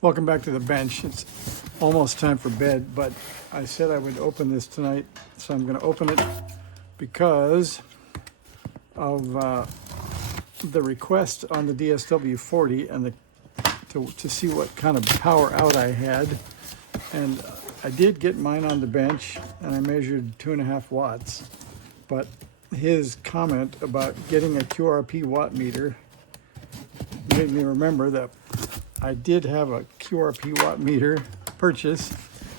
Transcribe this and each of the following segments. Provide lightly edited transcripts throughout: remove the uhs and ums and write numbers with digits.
Welcome back to the bench. It's almost time for bed, but I said I would open this tonight, so I'm going to open it because of the request on the DSW-40 and to see what kind of power out I had. And I did get mine on the bench, and I measured 2.5 watts. But his comment about getting a QRP watt meter made me remember that I did have a QRP watt meter purchase,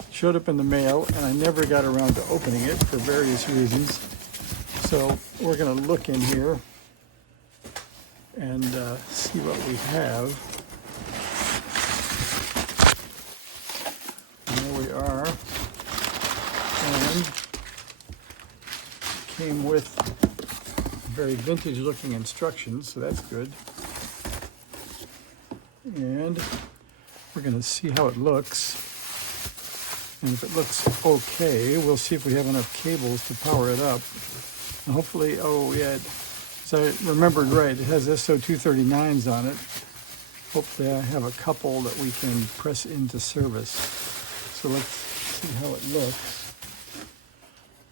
showed up in the mail, and I never got around to opening it for various reasons. So we're going to look in here and see what we have. And there we are. And came with very vintage looking instructions, so that's good. And we're going to see how it looks. And if it looks okay, we'll see if we have enough cables to power it up. And hopefully, oh yeah, so I remembered right, it has SO239s on it. Hopefully I have a couple that we can press into service. So let's see how it looks.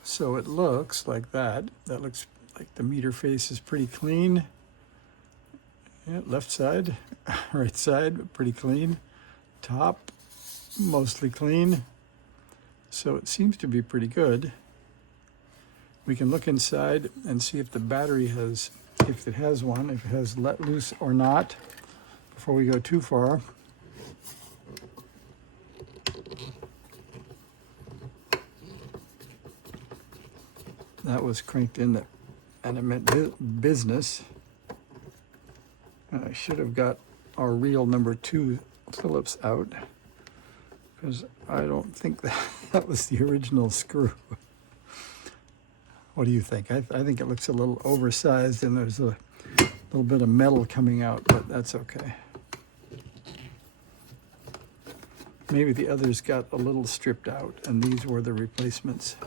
So it looks like that. That looks like the meter face is pretty clean. Yeah, left side, right side, pretty clean. Top, mostly clean. So it seems to be pretty good. We can look inside and see if the battery has, if it has one, if it has let loose or not, before we go too far. That was cranked in, and it meant business. I should have got our real number 2 Phillips out, because I don't think that was the original screw. What do you think? I think it looks a little oversized and there's a little bit of metal coming out, but that's okay. Maybe the others got a little stripped out and these were the replacements.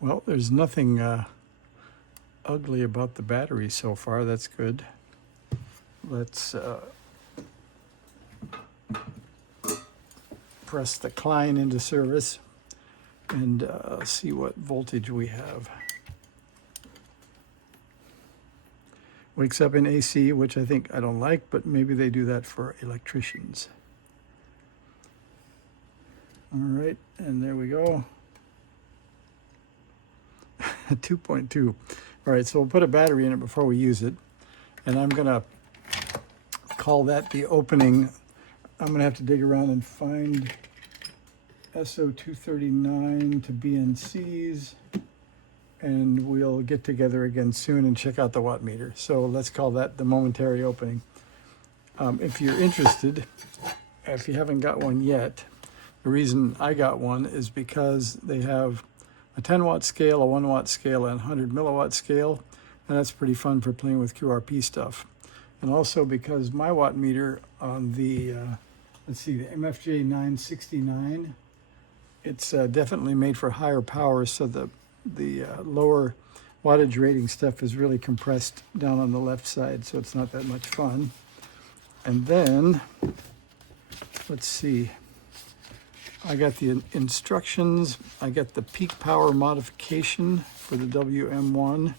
Well, there's nothing ugly about the battery so far. That's good. Let's press the Klein into service and see what voltage we have. Wakes up in AC, which I think I don't like, but maybe they do that for electricians. All right, and there we go. 2.2. All right, so we'll put a battery in it before we use it. And I'm going to call that the opening. I'm going to have to dig around and find SO239 to BNCs. And we'll get together again soon and check out the watt meter. So let's call that the momentary opening. If you're interested, if you haven't got one yet, the reason I got one is because they have a 10 watt scale, a 1 watt scale, and a 100 milliwatt scale. And that's pretty fun for playing with QRP stuff. And also because my watt meter on the, let's see, the MFJ 969, it's definitely made for higher power, so the lower wattage rating stuff is really compressed down on the left side, so it's not that much fun. And then, let's see, I got the instructions, I got the peak power modification for the WM1,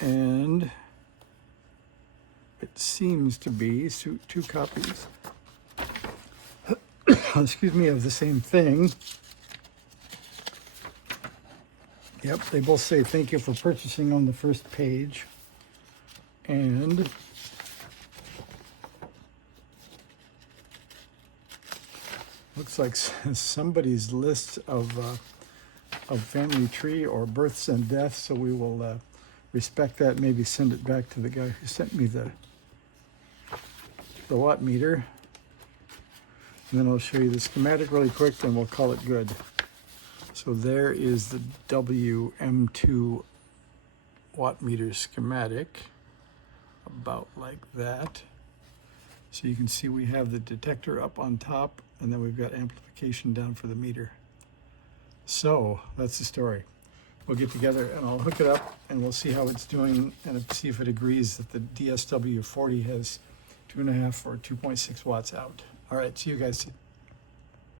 and it seems to be 2 copies, excuse me, of the same thing. Yep, they both say thank you for purchasing on the first page. And looks like somebody's list of family tree or births and deaths, so we will respect that, maybe send it back to the guy who sent me the watt meter. And then I'll show you the schematic really quick, and we'll call it good. So there is the WM2 watt meter schematic, about like that. So you can see we have the detector up on top, and then we've got amplification down for the meter. So that's the story. we'll get together and I'll hook it up and we'll see how it's doing and see if it agrees that the DSW 40 has 2.5 or 2.6 watts out. All right, see you guys soon.